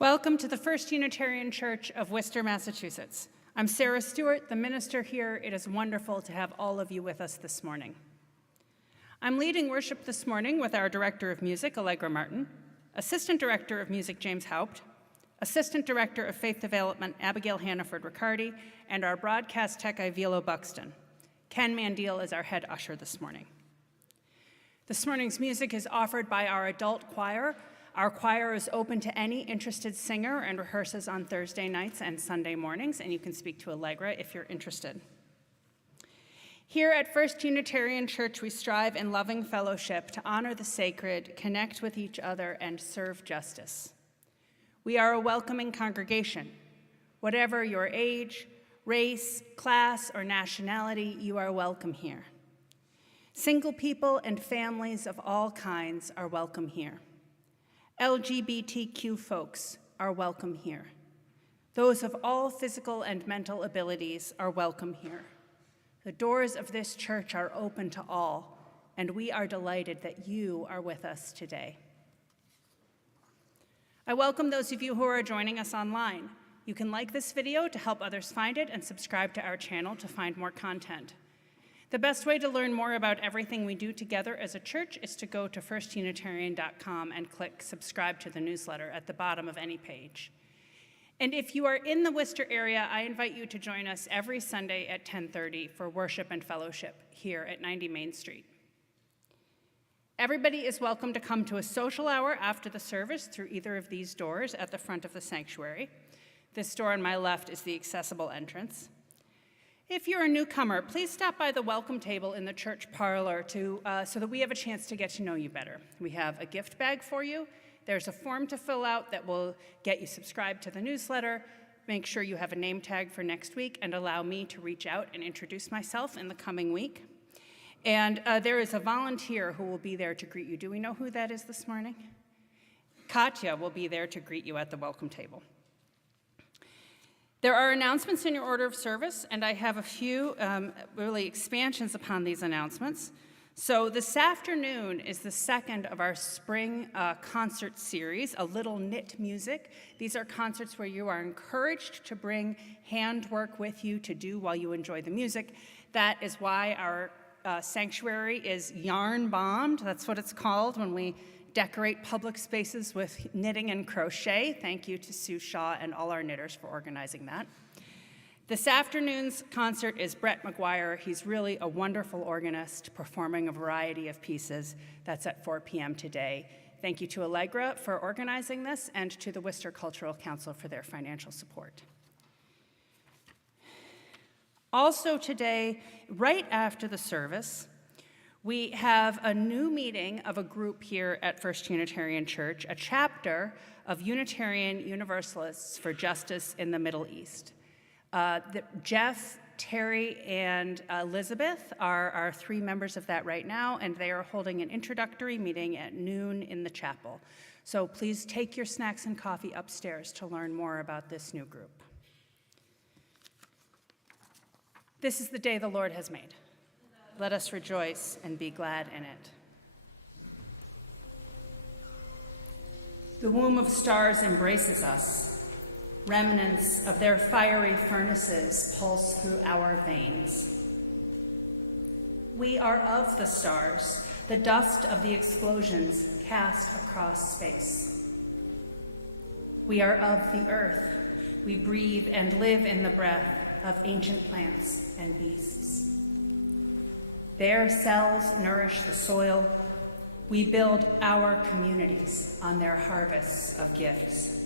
Welcome to the First Unitarian Church of Worcester, Massachusetts. I'm Sarah Stewart, the minister here. It is wonderful to have all of you with us this morning. I'm leading worship this morning with our Director of Music, Allegro Martin, Assistant Director of Music, James Haupt, Assistant Director of Faith Development, Abigail Hannaford-Riccardi, and our broadcast tech, Ivilo Buxton. Ken Mandiel is our head usher this morning. This morning's music is offered by our adult choir. Our choir is open to any interested singer and rehearses on Thursday nights and Sunday mornings, and you can speak to Allegra if you're interested. Here at First Unitarian Church, we strive in loving fellowship to honor the sacred, connect with each other, and serve justice. We are a welcoming congregation. Whatever your age, race, class, or nationality, you are welcome here. Single people and families of all kinds are welcome here. LGBTQ folks are welcome here. Those of all physical and mental abilities are welcome here. The doors of this church are open to all, and we are delighted that you are with us today. I welcome those of you who are joining us online. You can like this video to help others find it and subscribe to our channel to find more content. The best way to learn more about everything we do together as a church is to go to firstunitarian.com and click subscribe to the newsletter at the bottom of any page. And if you are in the Worcester area, I invite you to join us every Sunday at 10:30 for worship and fellowship here at 90 Main Street. Everybody is welcome to come to a social hour after the service through either of these doors at the front of the sanctuary. This door on my left is the accessible entrance. If you're a newcomer, please stop by the welcome table in the church parlor so that we have a chance to get to know you better. We have a gift bag for you. There's a form to fill out that will get you subscribed to the newsletter. Make sure you have a name tag for next week and allow me to reach out and introduce myself in the coming week. And there is a volunteer who will be there to greet you. Do we know who that is this morning? Katya will be there to greet you at the welcome table. There are announcements in your order of service, and I have a few really expansions upon these announcements. So this afternoon is the second of our spring concert series, A Little Knit Music. These are concerts where you are encouraged to bring handwork with you to do while you enjoy the music. That is why our sanctuary is yarn bombed. That's what it's called when we decorate public spaces with knitting and crochet. Thank you to Sue Shaw and all our knitters for organizing that. This afternoon's concert is Brett McGuire. He's really a wonderful organist performing a variety of pieces. That's at 4 p.m. today. Thank you to Allegra for organizing this and to the Worcester Cultural Council for their financial support. Also today, right after the service, we have a new meeting of a group here at First Unitarian Church, a chapter of Unitarian Universalists for Justice in the Middle East. Jeff, Terry, and Elizabeth are our three members of that right now, and they are holding an introductory meeting at noon in the chapel. So please take your snacks and coffee upstairs to learn more about this new group. This is the day the Lord has made. Let us rejoice and be glad in it. The womb of stars embraces us. Remnants of their fiery furnaces pulse through our veins. We are of the stars, the dust of the explosions cast across space. We are of the earth. We breathe and live in the breath of ancient plants and beasts. Their cells nourish the soil. We build our communities on their harvests of gifts.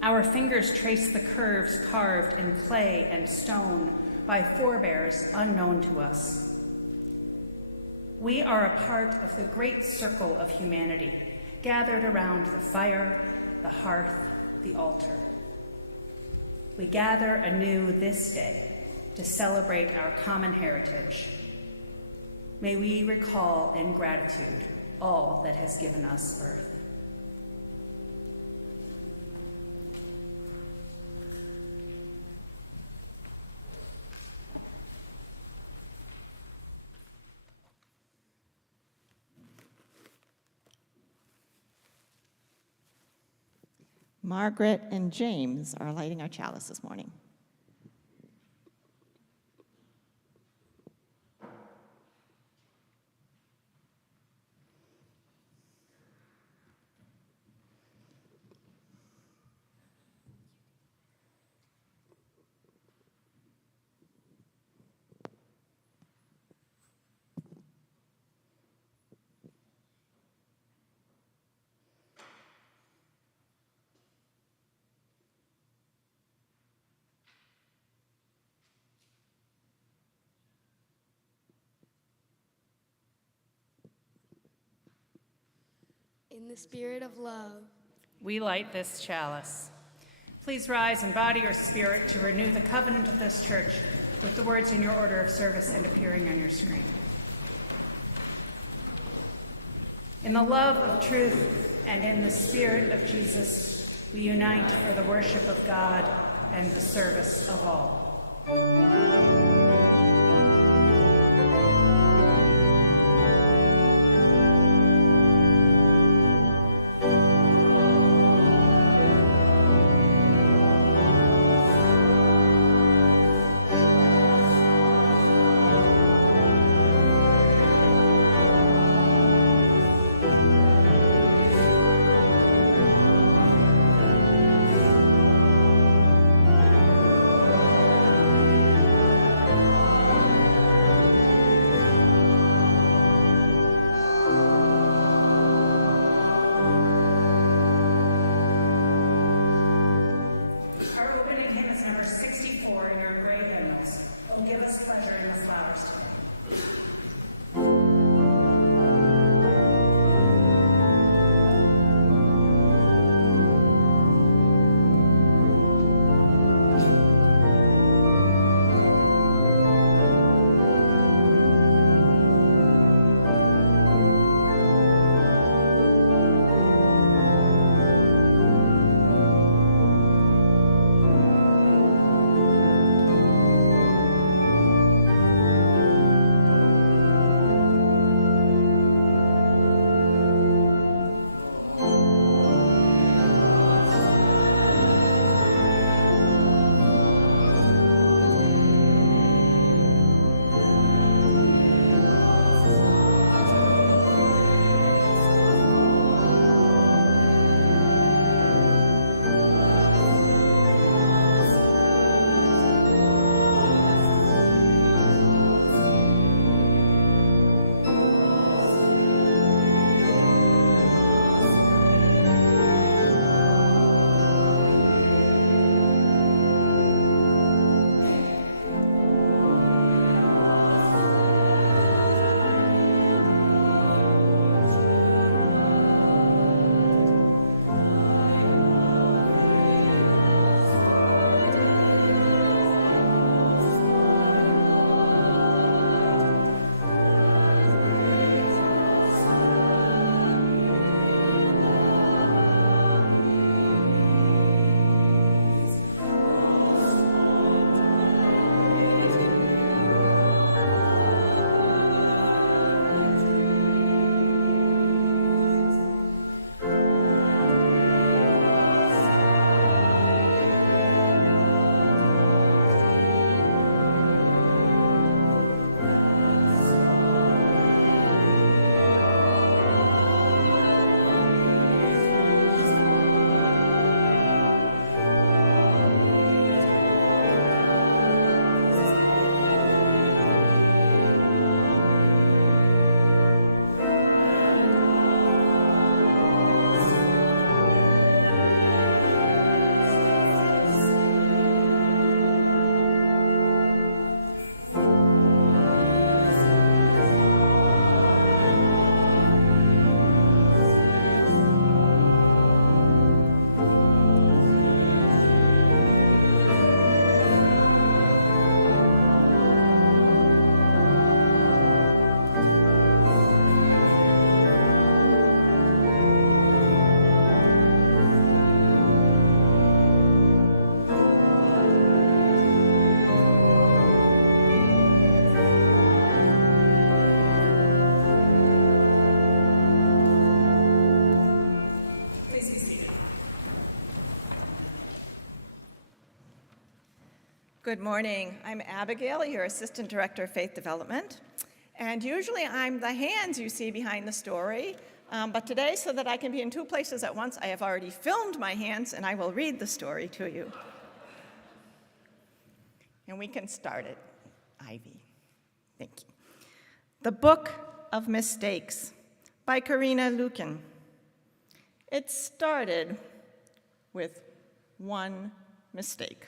Our fingers trace the curves carved in clay and stone by forebears unknown to us. We are a part of the great circle of humanity, gathered around the fire, the hearth, the altar. We gather anew this day to celebrate our common heritage. May we recall in gratitude all that has given us birth. Margaret and James are lighting our chalice this morning. In the spirit of love, we light this chalice. Please rise in body or spirit to renew the covenant of this church with the words in your order of service and appearing on your screen. In the love of truth and in the spirit of Jesus, we unite for the worship of God and the service of all. Good morning. I'm Abigail, your Assistant Director of Faith Development. And usually I'm the hands you see behind the story. But today, so that I can be in two places at once, I have already filmed my hands and I will read the story to you. And we can start it. Ivy. Thank you. The Book of Mistakes by Corinna Luyken. It started with one mistake.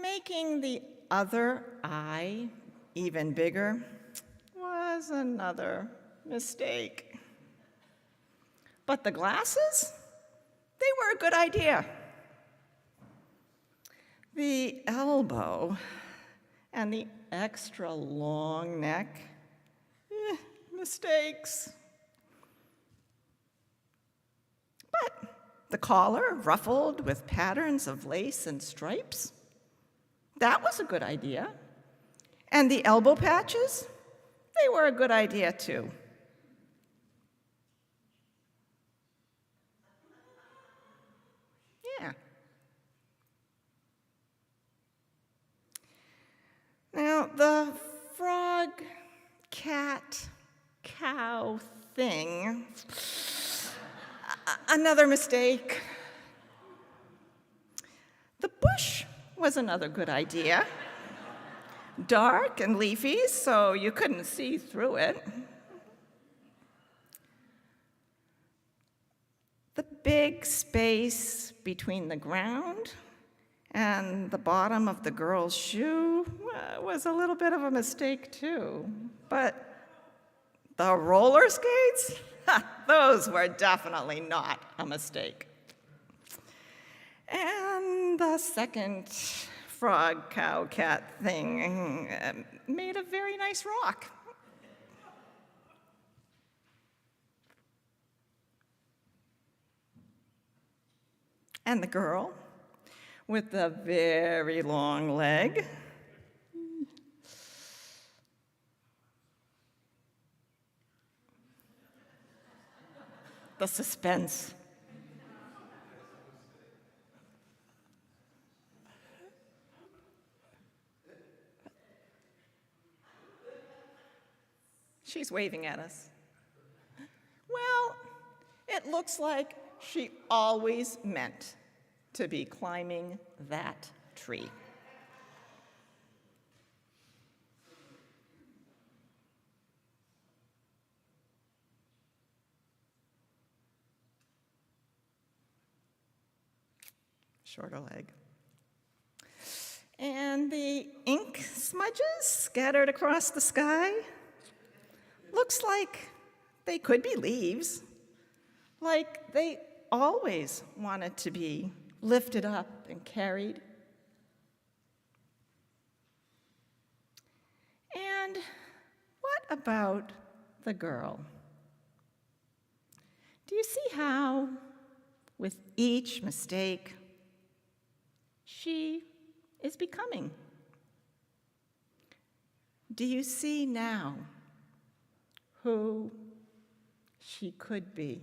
Making the other eye even bigger was another mistake. But the glasses, they were a good idea. The elbow and the extra long neck, mistakes. But the collar, ruffled with patterns of lace and stripes, that was a good idea. And the elbow patches, they were a good idea too. Yeah. Now, the frog, cat, cow thing, another mistake. The bush was another good idea. Dark and leafy, so you couldn't see through it. The big space between the ground and the bottom of the girl's shoe was a little bit of a mistake too. But the roller skates, those were definitely not a mistake. And the second frog, cow, cat thing made a very nice rock. And the girl with the very long leg, the suspense. She's waving at us. Well, it looks like she always meant to be climbing that tree. Shorter leg. And the ink smudges scattered across the sky. Looks like they could be leaves, like they always wanted to be lifted up and carried. And what about the girl? Do you see how, with each mistake, she is becoming? Do you see now who she could be?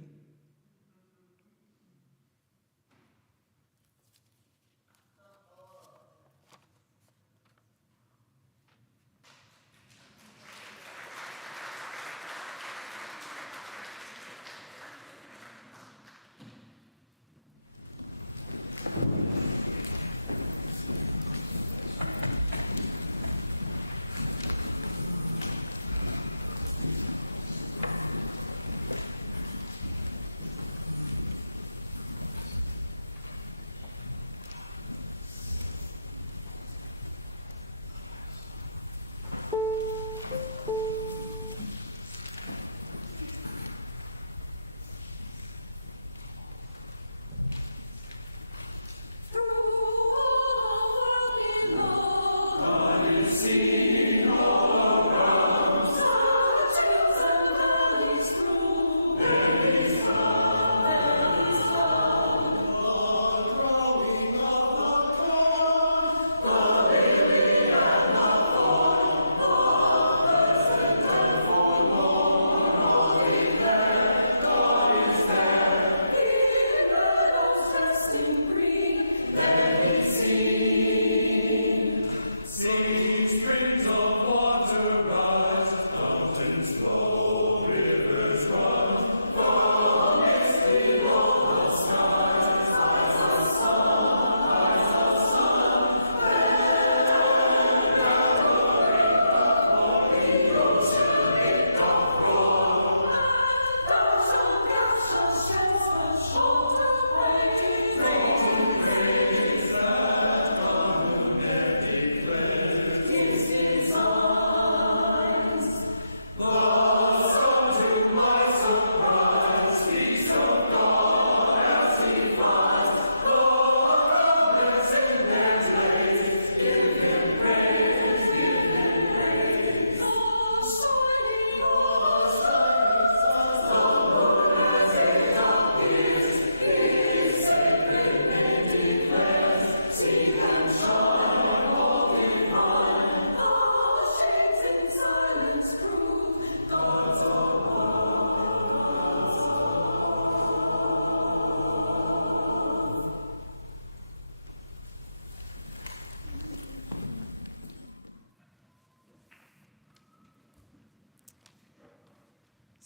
See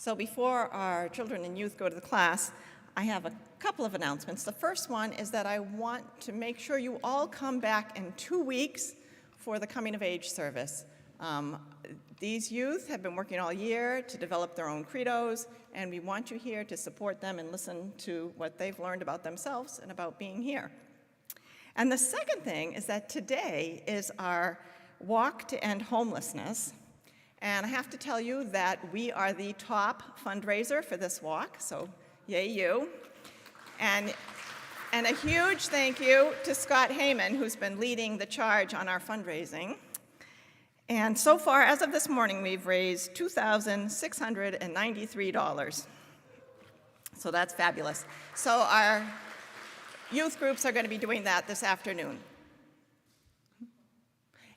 So before our children and youth go to the class, I have a couple of announcements. The first one is that I want to make sure you all come back in 2 weeks for the coming of age service. These youth have been working all year to develop their own credos, and we want you here to support them and listen to what they've learned about themselves and about being here. And the second thing is that today is our Walk to End Homelessness. And I have to tell you that we are the top fundraiser for this walk, so yay you. And a huge thank you to Scott Heyman, who's been leading the charge on our fundraising. And so far, as of this morning, we've raised $2,693. So that's fabulous. So our youth groups are going to be doing that this afternoon.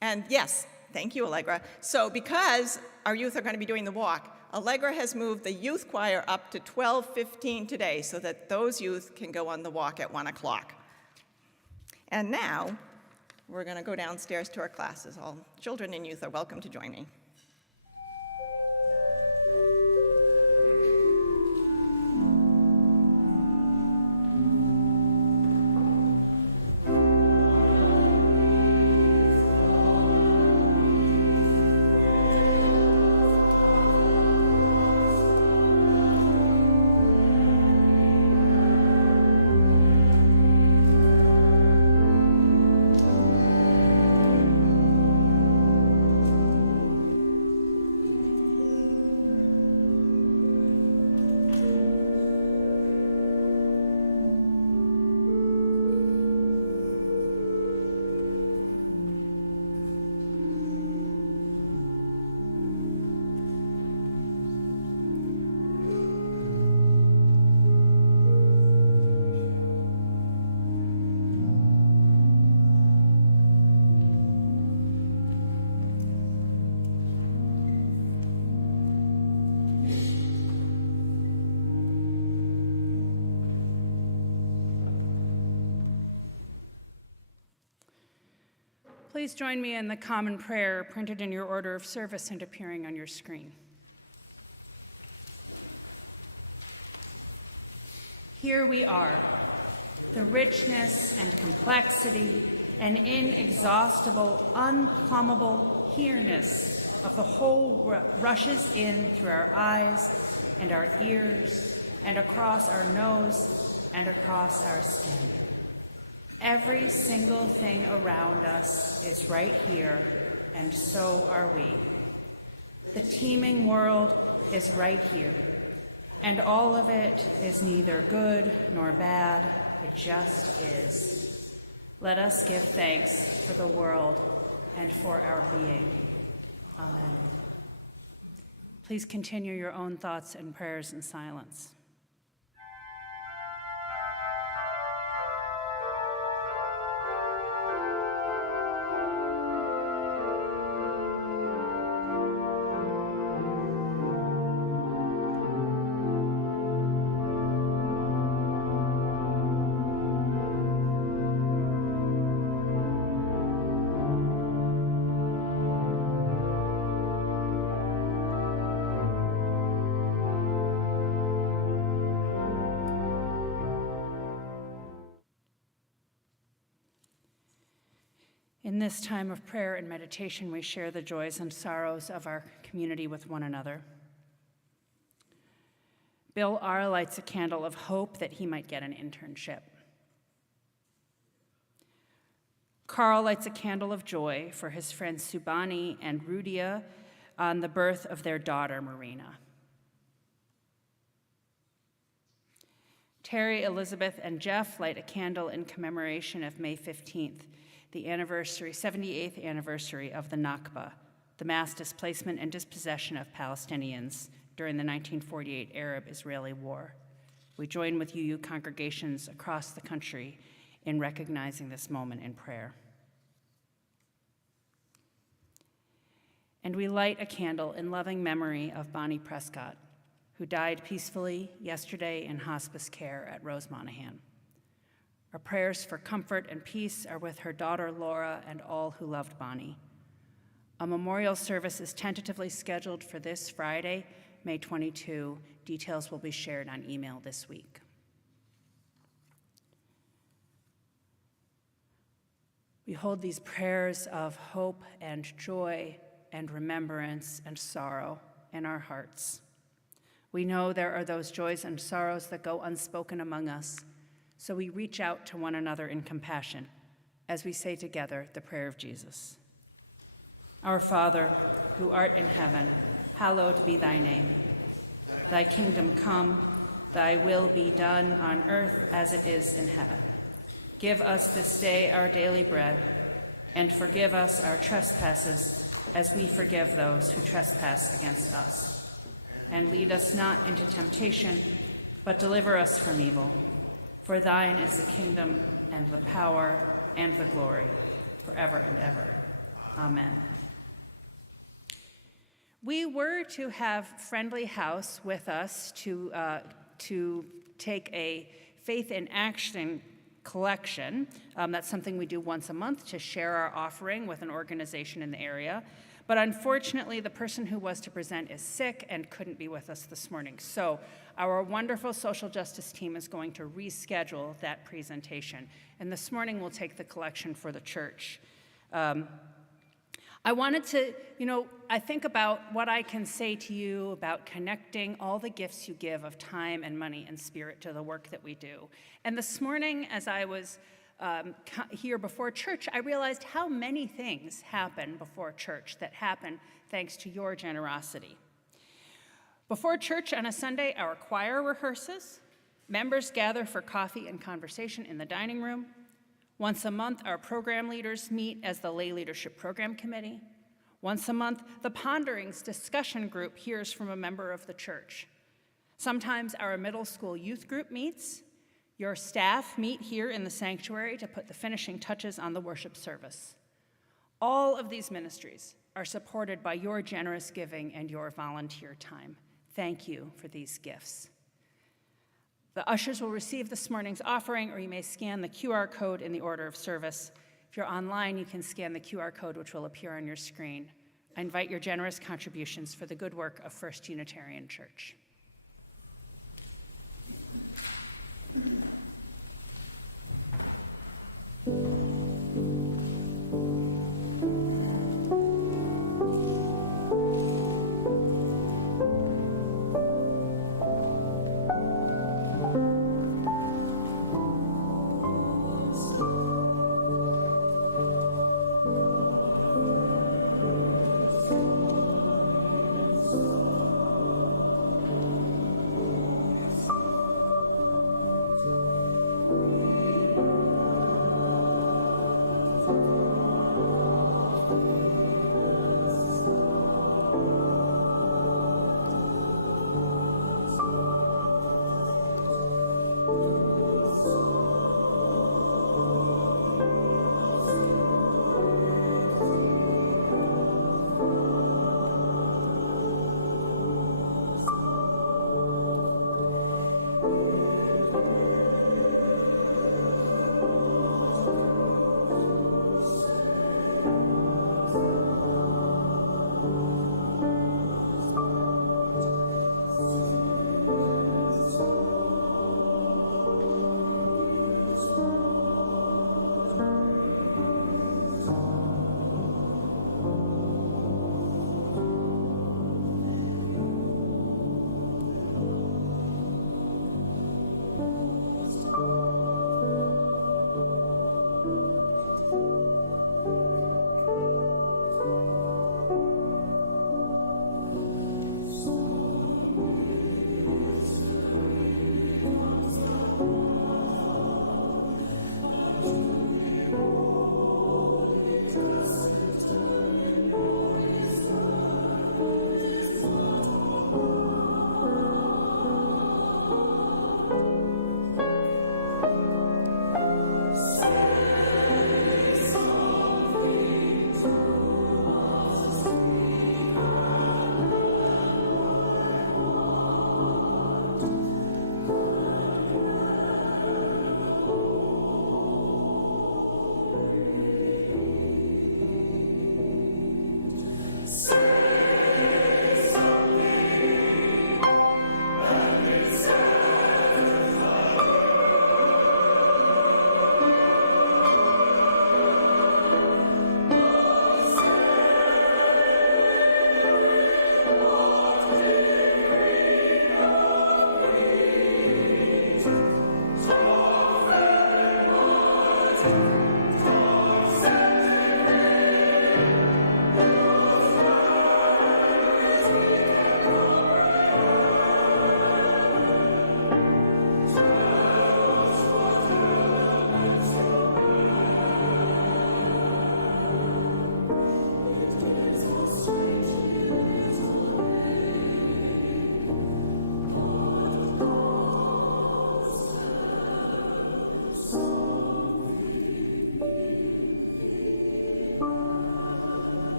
And yes, thank you, Allegra. So because our youth are going to be doing the walk, Allegra has moved the youth choir up to 12:15 today so that those youth can go on the walk at 1 o'clock. And now, we're going to go downstairs to our classes. All children and youth are welcome to join me. Please join me in the common prayer printed in your order of service and appearing on your screen. Here we are, the richness and complexity and inexhaustible, unplumbable here-ness of the whole rushes in through our eyes and our ears and across our nose and across our skin. Every single thing around us is right here, and so are we. The teeming world is right here, and all of it is neither good nor bad, it just is. Let us give thanks for the world and for our being. Amen. Please continue your own thoughts and prayers in silence. In this time of prayer and meditation, we share the joys and sorrows of our community with one another. Bill R. lights a candle of hope that he might get an internship. Carl lights a candle of joy for his friends Subani and Rudia on the birth of their daughter, Marina. Terry, Elizabeth, and Jeff light a candle in commemoration of May 15th, the 78th anniversary of the Nakba, the mass displacement and dispossession of Palestinians during the 1948 Arab-Israeli War. We join with UU congregations across the country in recognizing this moment in prayer. And we light a candle in loving memory of Bonnie Prescott, who died peacefully yesterday in hospice care at Rose Monahan. Our prayers for comfort and peace are with her daughter Laura and all who loved Bonnie. A memorial service is tentatively scheduled for this Friday, May 22. Details will be shared on email this week. We hold these prayers of hope and joy and remembrance and sorrow in our hearts. We know there are those joys and sorrows that go unspoken among us, so we reach out to one another in compassion as we say together the prayer of Jesus. Our Father, who art in heaven, hallowed be thy name. Thy kingdom come, thy will be done on earth as it is in heaven. Give us this day our daily bread, and forgive us our trespasses as we forgive those who trespass against us. And lead us not into temptation, but deliver us from evil. For thine is the kingdom and the power and the glory, forever and ever. Amen. We were to have Friendly House with us to take a Faith in Action collection. That's something we do once a month to share our offering with an organization in the area. But unfortunately, the person who was to present is sick and couldn't be with us this morning. So our wonderful social justice team is going to reschedule that presentation. And this morning, we'll take the collection for the church. I wanted to, I think about what I can say to you about connecting all the gifts you give of time and money and spirit to the work that we do. And this morning, as I was here before church, I realized how many things happen before church that happen thanks to your generosity. Before church on a Sunday, our choir rehearses. Members gather for coffee and conversation in the dining room. Once a month, our program leaders meet as the Lay Leadership Program Committee. Once a month, the Ponderings discussion group hears from a member of the church. Sometimes our middle school youth group meets. Your staff meet here in the sanctuary to put the finishing touches on the worship service. All of these ministries are supported by your generous giving and your volunteer time. Thank you for these gifts. The ushers will receive this morning's offering, or you may scan the QR code in the order of service. If you're online, you can scan the QR code, which will appear on your screen. I invite your generous contributions for the good work of First Unitarian Church.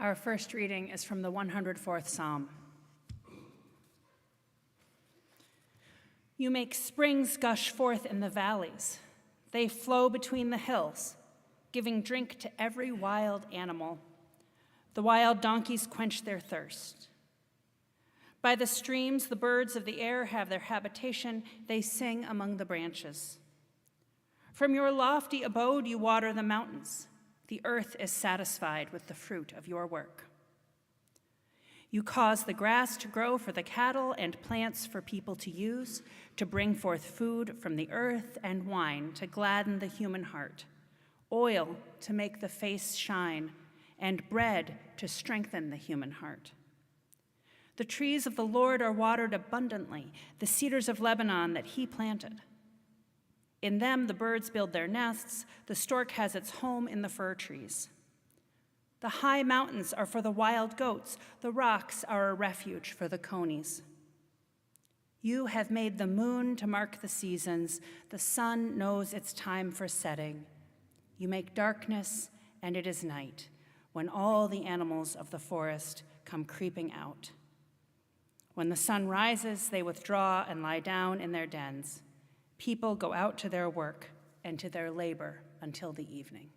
Our first reading is from the 104th Psalm. You make springs gush forth in the valleys. They flow between the hills, giving drink to every wild animal. The wild donkeys quench their thirst. By the streams, the birds of the air have their habitation. They sing among the branches. From your lofty abode, you water the mountains. The earth is satisfied with the fruit of your work. You cause the grass to grow for the cattle and plants for people to use, to bring forth food from the earth and wine to gladden the human heart, oil to make the face shine, and bread to strengthen the human heart. The trees of the Lord are watered abundantly, the cedars of Lebanon that he planted. In them the birds build their nests, the stork has its home in the fir trees. The high mountains are for the wild goats, the rocks are a refuge for the conies. You have made the moon to mark the seasons, the sun knows its time for setting. You make darkness, and it is night, when all the animals of the forest come creeping out. When the sun rises, they withdraw and lie down in their dens. People go out to their work and to their labor until the evening.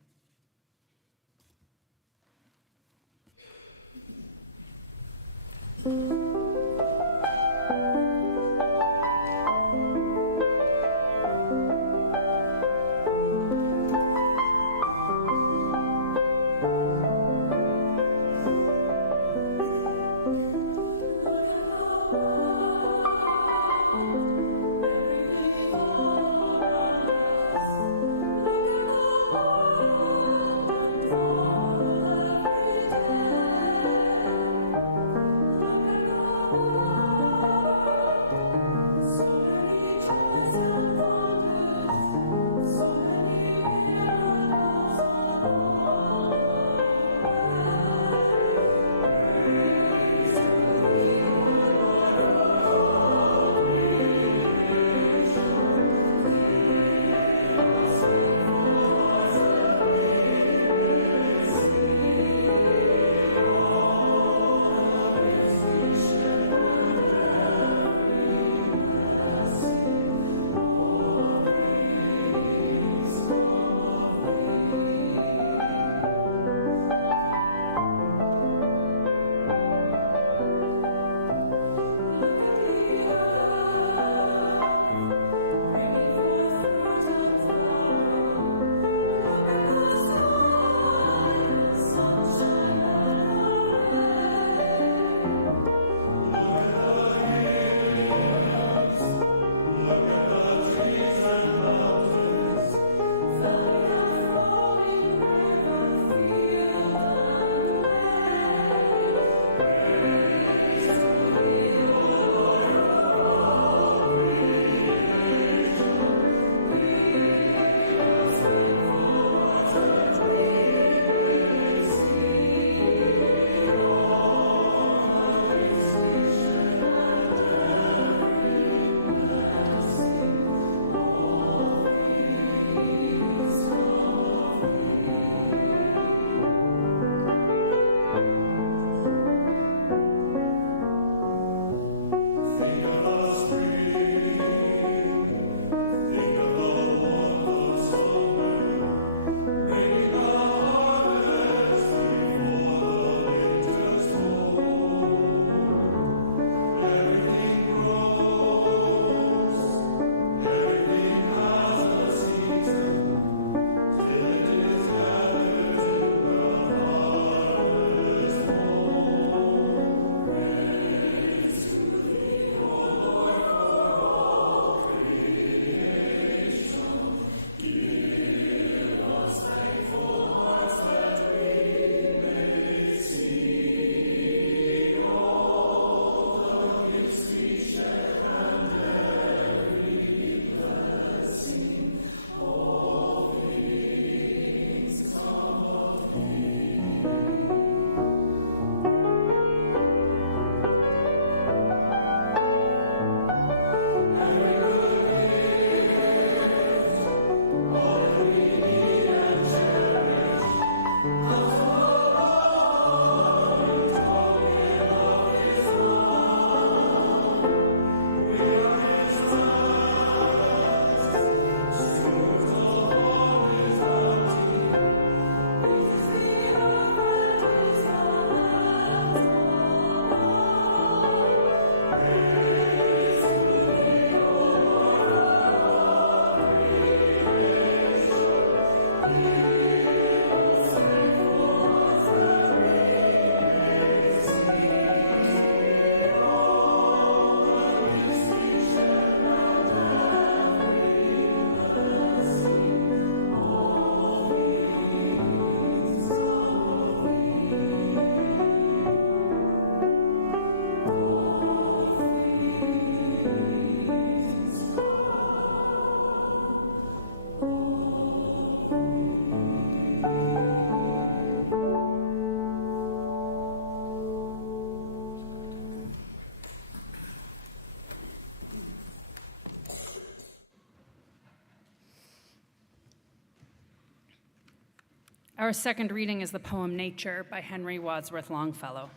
Our second reading is the poem Nature by Henry Wadsworth Longfellow.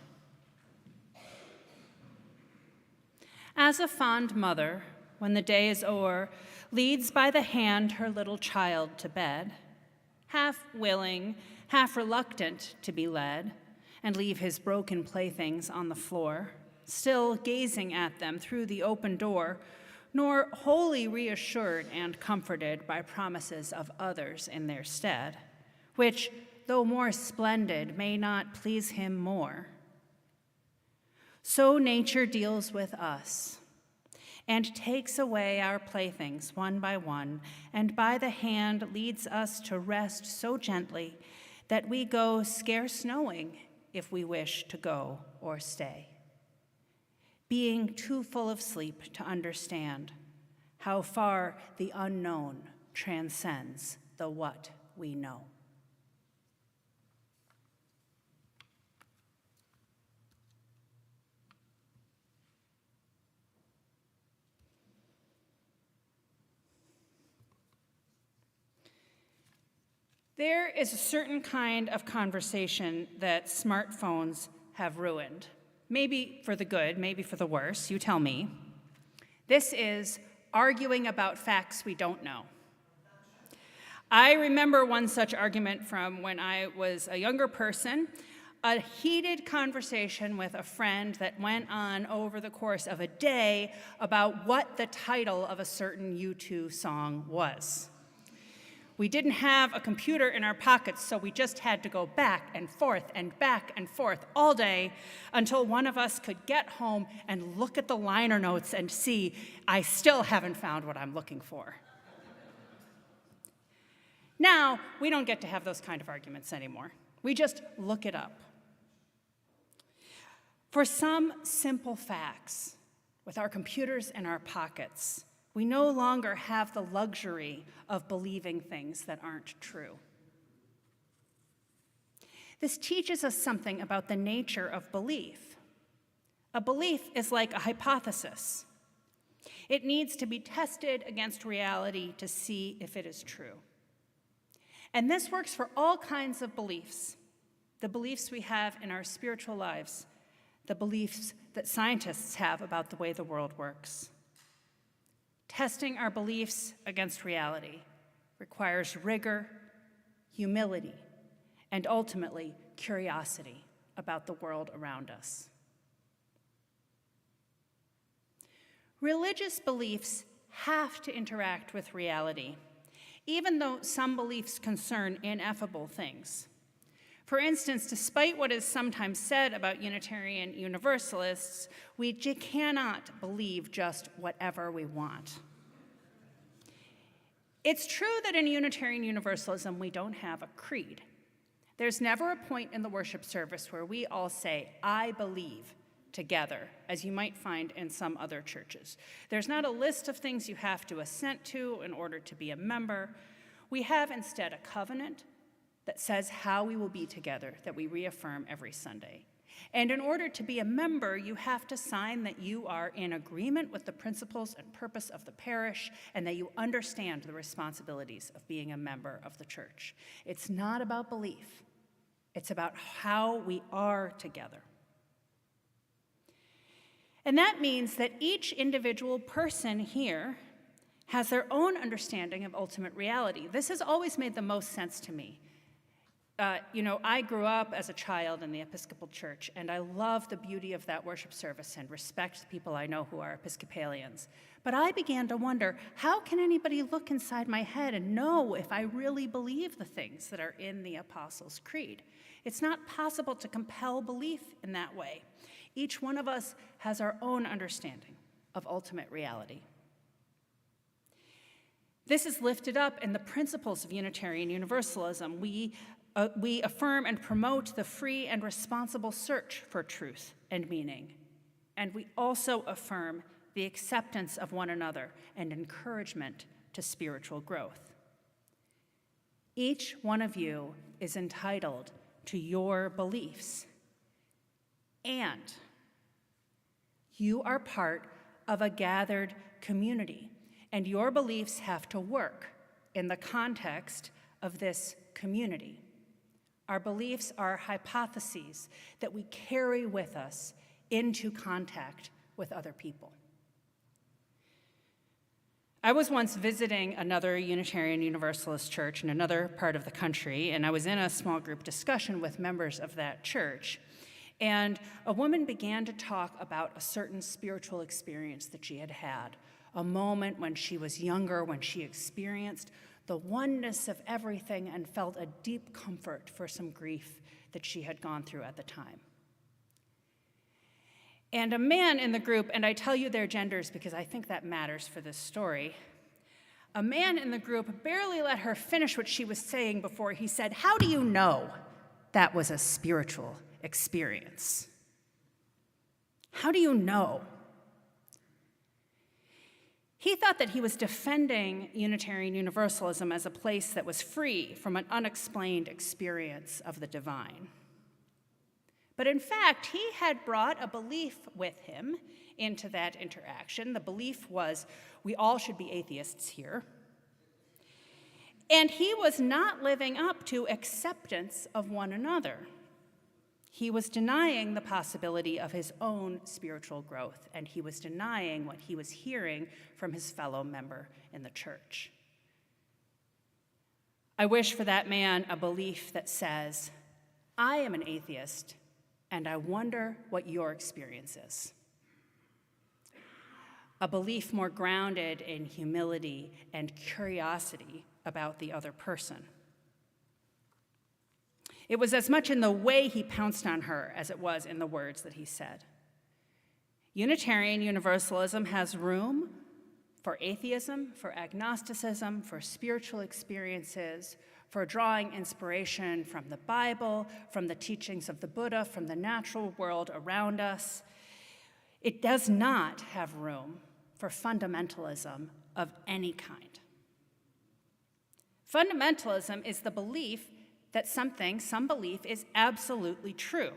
As a fond mother, when the day is o'er, leads by the hand her little child to bed, half willing, half reluctant to be led, and leave his broken playthings on the floor, still gazing at them through the open door, nor wholly reassured and comforted by promises of others in their stead, which, though more splendid, may not please him more. So nature deals with us, and takes away our playthings one by one, and by the hand leads us to rest so gently that we go scarce knowing if we wish to go or stay, being too full of sleep to understand how far the unknown transcends the what we know. There is a certain kind of conversation that smartphones have ruined. Maybe for the good, maybe for the worse, you tell me. This is arguing about facts we don't know. I remember one such argument from when I was a younger person, a heated conversation with a friend that went on over the course of a day about what the title of a certain U2 song was. We didn't have a computer in our pockets, so we just had to go back and forth all day until one of us could get home and look at the liner notes and see, I still haven't found what I'm looking for. Now, we don't get to have those kind of arguments anymore. We just look it up. For some simple facts, with our computers in our pockets, we no longer have the luxury of believing things that aren't true. This teaches us something about the nature of belief. A belief is like a hypothesis. It needs to be tested against reality to see if it is true. And this works for all kinds of beliefs, the beliefs we have in our spiritual lives, the beliefs that scientists have about the way the world works. Testing our beliefs against reality requires rigor, humility, and ultimately curiosity about the world around us. Religious beliefs have to interact with reality, even though some beliefs concern ineffable things. For instance, despite what is sometimes said about Unitarian Universalists, we cannot believe just whatever we want. It's true that in Unitarian Universalism, we don't have a creed. There's never a point in the worship service where we all say, I believe, together, as you might find in some other churches. There's not a list of things you have to assent to in order to be a member. We have instead a covenant that says how we will be together, that we reaffirm every Sunday. And in order to be a member, you have to sign that you are in agreement with the principles and purpose of the parish and that you understand the responsibilities of being a member of the church. It's not about belief. It's about how we are together. And that means that each individual person here has their own understanding of ultimate reality. This has always made the most sense to me. I grew up as a child in the Episcopal Church, and I love the beauty of that worship service and respect the people I know who are Episcopalians. But I began to wonder, how can anybody look inside my head and know if I really believe the things that are in the Apostles' Creed? It's not possible to compel belief in that way. Each one of us has our own understanding of ultimate reality. This is lifted up in the principles of Unitarian Universalism. We affirm and promote the free and responsible search for truth and meaning. And we also affirm the acceptance of one another and encouragement to spiritual growth. Each one of you is entitled to your beliefs, and you are part of a gathered community, and your beliefs have to work in the context of this community. Our beliefs are hypotheses that we carry with us into contact with other people. I was once visiting another Unitarian Universalist church in another part of the country, and I was in a small group discussion with members of that church. And a woman began to talk about a certain spiritual experience that she had had, a moment when she was younger, when she experienced the oneness of everything and felt a deep comfort for some grief that she had gone through at the time. And a man in the group, and I tell you their genders because I think that matters for this story, a man in the group barely let her finish what she was saying before he said, "How do you know that was a spiritual experience? How do you know?" He thought that he was defending Unitarian Universalism as a place that was free from an unexplained experience of the divine. But in fact, he had brought a belief with him into that interaction. The belief was, we all should be atheists here. And he was not living up to acceptance of one another. He was denying the possibility of his own spiritual growth, and he was denying what he was hearing from his fellow member in the church. I wish for that man a belief that says, I am an atheist, and I wonder what your experience is. A belief more grounded in humility and curiosity about the other person. It was as much in the way he pounced on her as it was in the words that he said. Unitarian Universalism has room for atheism, for agnosticism, for spiritual experiences, for drawing inspiration from the Bible, from the teachings of the Buddha, from the natural world around us. It does not have room for fundamentalism of any kind. Fundamentalism is the belief that some belief is absolutely true.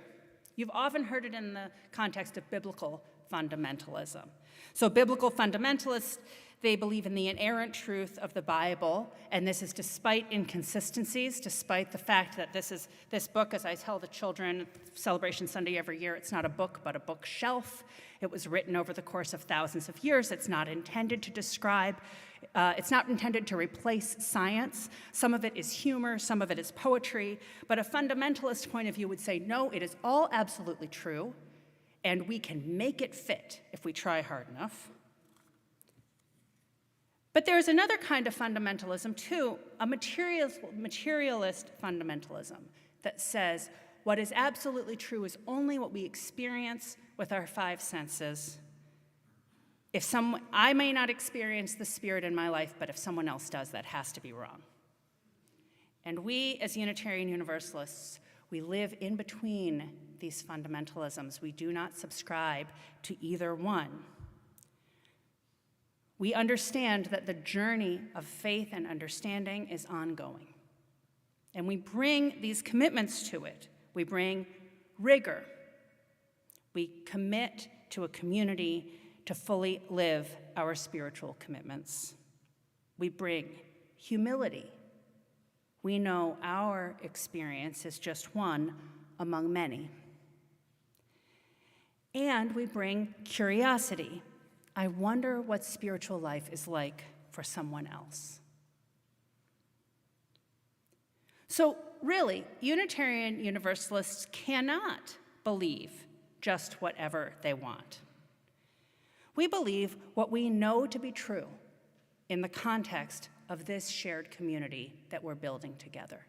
You've often heard it in the context of biblical fundamentalism. So biblical fundamentalists, they believe in the inerrant truth of the Bible, and this is despite inconsistencies, despite the fact that this book, as I tell the children, Celebration Sunday every year, it's not a book, but a bookshelf. It was written over the course of thousands of years. It's not intended to describe, it's not intended to replace science. Some of it is humor, some of it is poetry, but a fundamentalist point of view would say, no, it is all absolutely true, and we can make it fit if we try hard enough. But there's another kind of fundamentalism too, a materialist fundamentalism that says what is absolutely true is only what we experience with our five senses. I may not experience the Spirit in my life, but if someone else does, that has to be wrong. And we, as Unitarian Universalists, we live in between these fundamentalisms. We do not subscribe to either one. We understand that the journey of faith and understanding is ongoing. And we bring these commitments to it. We bring rigor. We commit to a community to fully live our spiritual commitments. We bring humility. We know our experience is just one among many. And we bring curiosity. I wonder what spiritual life is like for someone else. So really, Unitarian Universalists cannot believe just whatever they want. We believe what we know to be true in the context of this shared community that we're building together.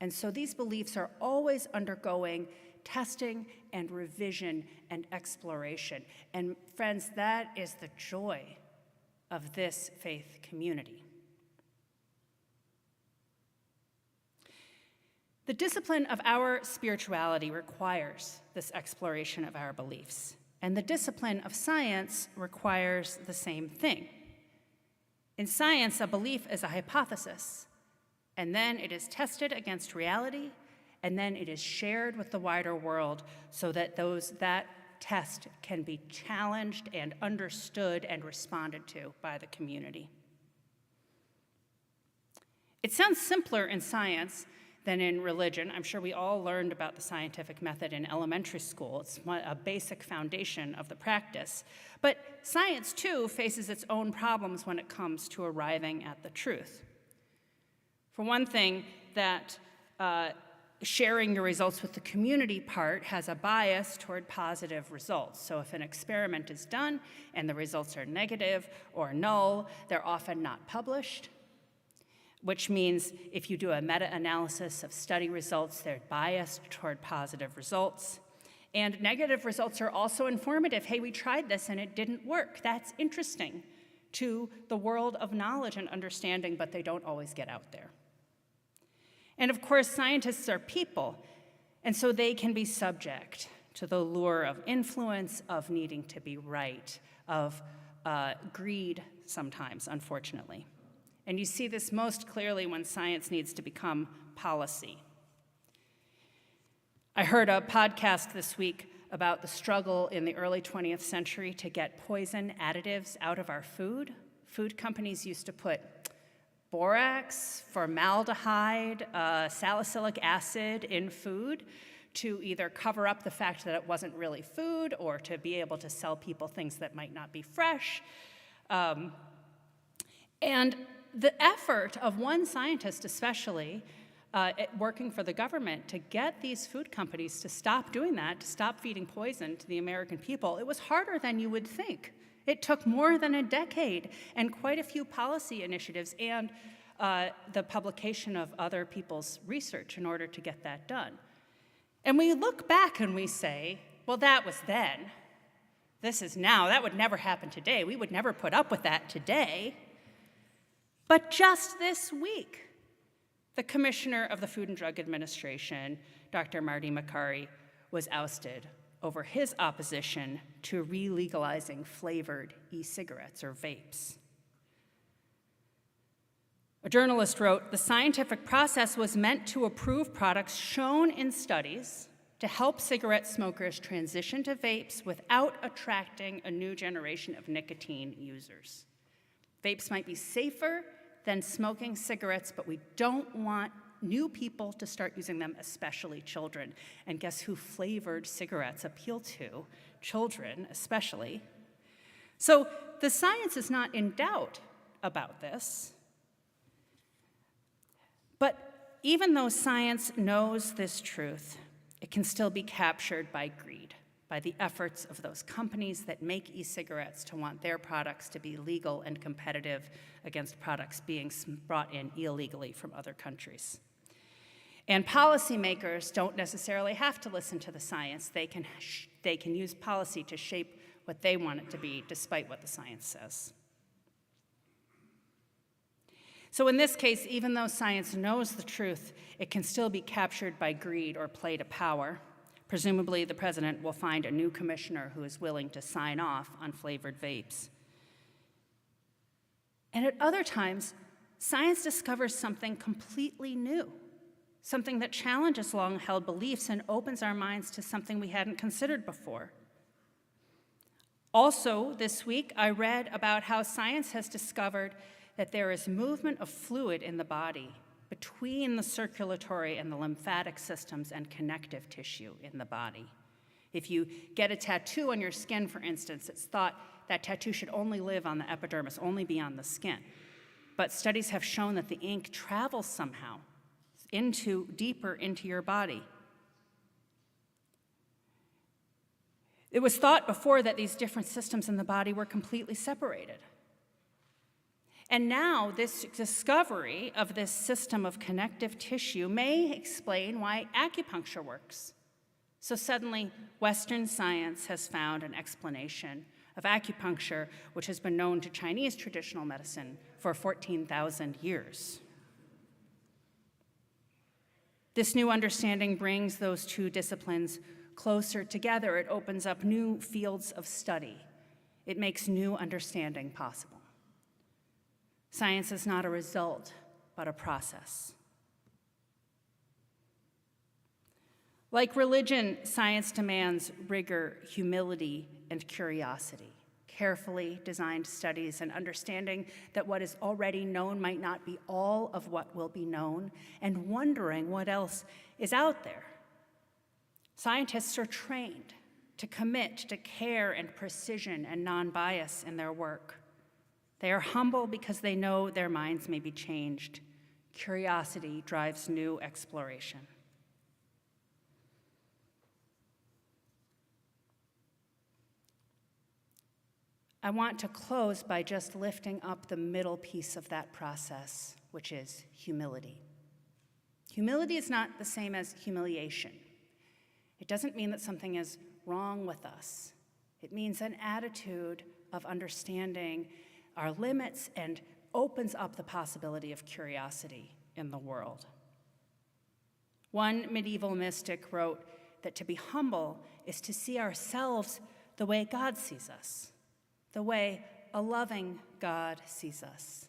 And so these beliefs are always undergoing testing and revision and exploration. And friends, that is the joy of this faith community. The discipline of our spirituality requires this exploration of our beliefs, and the discipline of science requires the same thing. In science, a belief is a hypothesis, and then it is tested against reality, and then it is shared with the wider world so that that test can be challenged and understood and responded to by the community. It sounds simpler in science than in religion. I'm sure we all learned about the scientific method in elementary school. It's a basic foundation of the practice. But science, too, faces its own problems when it comes to arriving at the truth. For one thing, that sharing your results with the community part has a bias toward positive results. So if an experiment is done and the results are negative or null, they're often not published, which means if you do a meta-analysis of study results, they're biased toward positive results. And negative results are also informative. Hey, we tried this and it didn't work. That's interesting to the world of knowledge and understanding, but they don't always get out there. And of course, scientists are people, and so they can be subject to the lure of influence, of needing to be right, of greed sometimes, unfortunately. And you see this most clearly when science needs to become policy. I heard a podcast this week about the struggle in the early 20th century to get poison additives out of our food. Food companies used to put borax, formaldehyde, salicylic acid in food to either cover up the fact that it wasn't really food or to be able to sell people things that might not be fresh. And the effort of one scientist especially, working for the government to get these food companies to stop doing that, to stop feeding poison to the American people, it was harder than you would think. It took more than a decade and quite a few policy initiatives and the publication of other people's research in order to get that done. And we look back and we say, well, that was then. This is now. That would never happen today. We would never put up with that today. But just this week, the commissioner of the Food and Drug Administration, Dr. Marty Makary, was ousted over his opposition to re-legalizing flavored e-cigarettes or vapes. A journalist wrote, "The scientific process was meant to approve products shown in studies to help cigarette smokers transition to vapes without attracting a new generation of nicotine users. Vapes might be safer than smoking cigarettes, but we don't want new people to start using them, especially children." And guess who flavored cigarettes appeal to? Children, especially. So the science is not in doubt about this. But even though science knows this truth, it can still be captured by greed, by the efforts of those companies that make e-cigarettes to want their products to be legal and competitive against products being brought in illegally from other countries. And policymakers don't necessarily have to listen to the science. They can use policy to shape what they want it to be, despite what the science says. So in this case, even though science knows the truth, it can still be captured by greed or play to power. Presumably, the president will find a new commissioner who is willing to sign off on flavored vapes. And at other times, science discovers something completely new, something that challenges long-held beliefs and opens our minds to something we hadn't considered before. Also, this week, I read about how science has discovered that there is movement of fluid in the body between the circulatory and the lymphatic systems and connective tissue in the body. If you get a tattoo on your skin, for instance, it's thought that tattoo should only live on the epidermis, only be on the skin. But studies have shown that the ink travels somehow deeper into your body. It was thought before that these different systems in the body were completely separated. And now this discovery of this system of connective tissue may explain why acupuncture works. So suddenly, Western science has found an explanation of acupuncture, which has been known to Chinese traditional medicine for 14,000 years. This new understanding brings those two disciplines closer together. It opens up new fields of study. It makes new understanding possible. Science is not a result, but a process. Like religion, science demands rigor, humility, and curiosity. carefully designed studies and understanding that what is already known might not be all of what will be known, and wondering what else is out there. Scientists are trained to commit to care and precision and non-bias in their work. They are humble because they know their minds may be changed. Curiosity drives new exploration. I want to close by just lifting up the middle piece of that process, which is humility. Humility is not the same as humiliation. It doesn't mean that something is wrong with us. It means an attitude of understanding our limits and opens up the possibility of curiosity in the world. One medieval mystic wrote that to be humble is to see ourselves the way God sees us, the way a loving God sees us.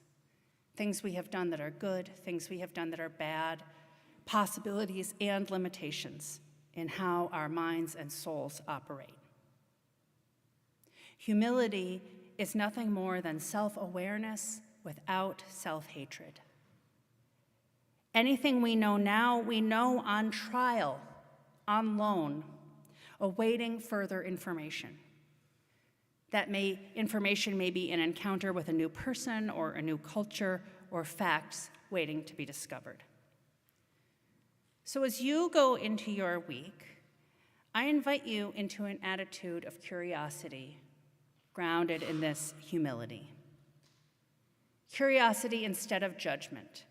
Things we have done that are good, things we have done that are bad, possibilities and limitations in how our minds and souls operate. Humility is nothing more than self-awareness without self-hatred. Anything we know now, we know on trial, on loan, awaiting further information. That information may be an encounter with a new person or a new culture or facts waiting to be discovered. So as you go into your week, I invite you into an attitude of curiosity grounded in this humility. Curiosity instead of judgment.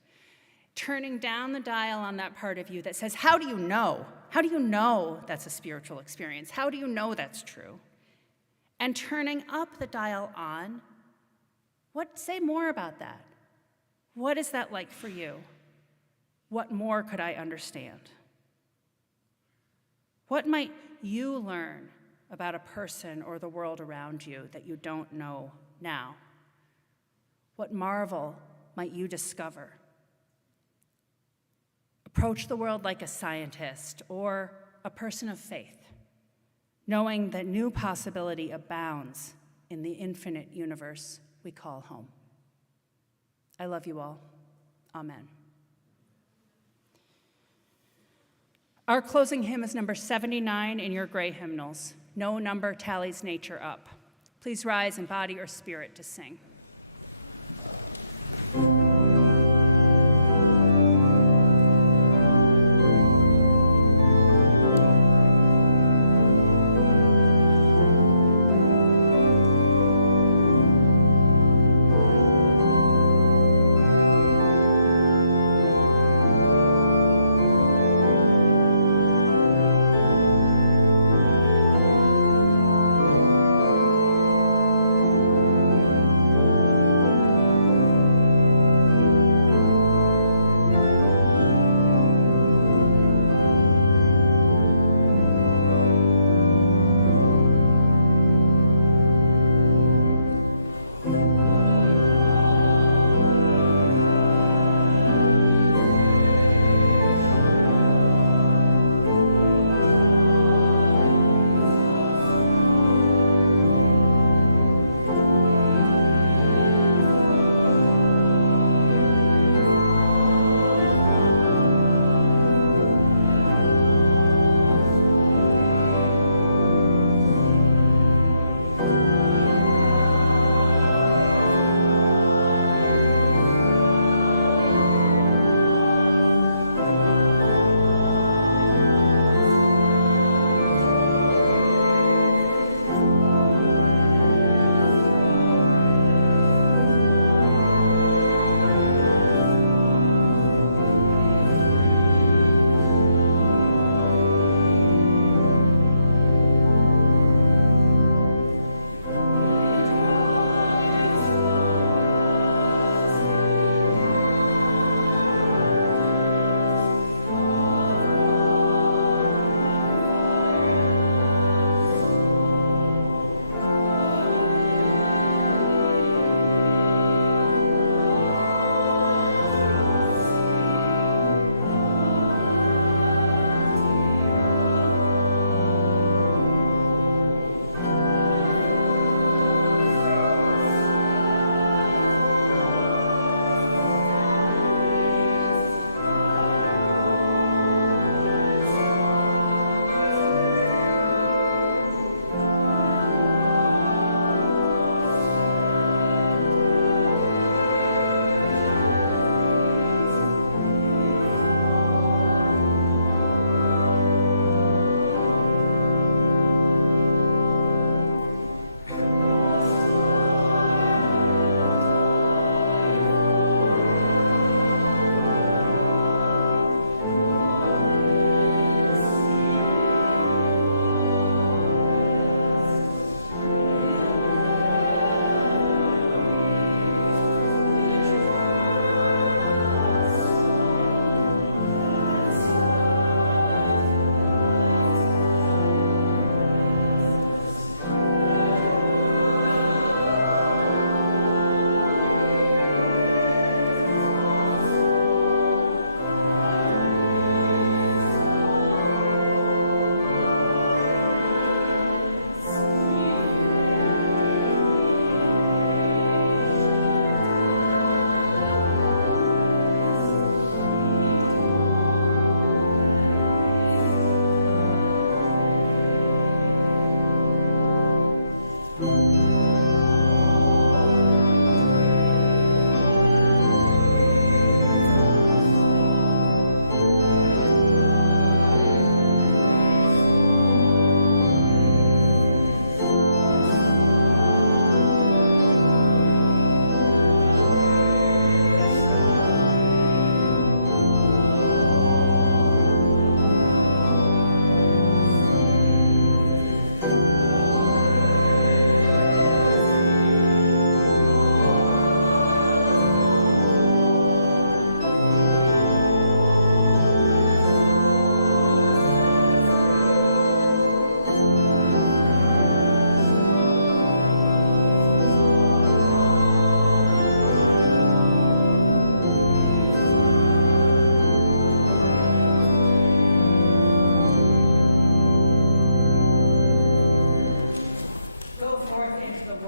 Turning down the dial on that part of you that says, how do you know? How do you know that's a spiritual experience? How do you know that's true? And turning up the dial on, say more about that. What is that like for you? What more could I understand? What might you learn about a person or the world around you that you don't know now? What marvel might you discover? Approach the world like a scientist or a person of faith, knowing that new possibility abounds in the infinite universe we call home. I love you all. Amen. Our closing hymn is number 79 in your gray hymnals. No number tallies nature up. Please rise in body or spirit to sing.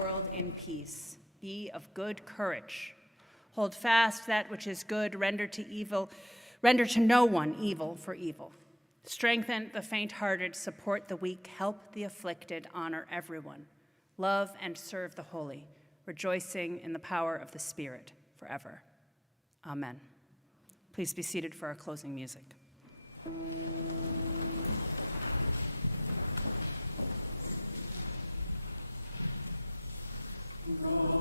world in peace. Be of good courage. Hold fast that which is good, render to no one evil for evil. Strengthen the faint-hearted, support the weak, help the afflicted, honor everyone. Love and serve the holy, rejoicing in the power of the Spirit forever. Amen. Please be seated for our closing music. Oh.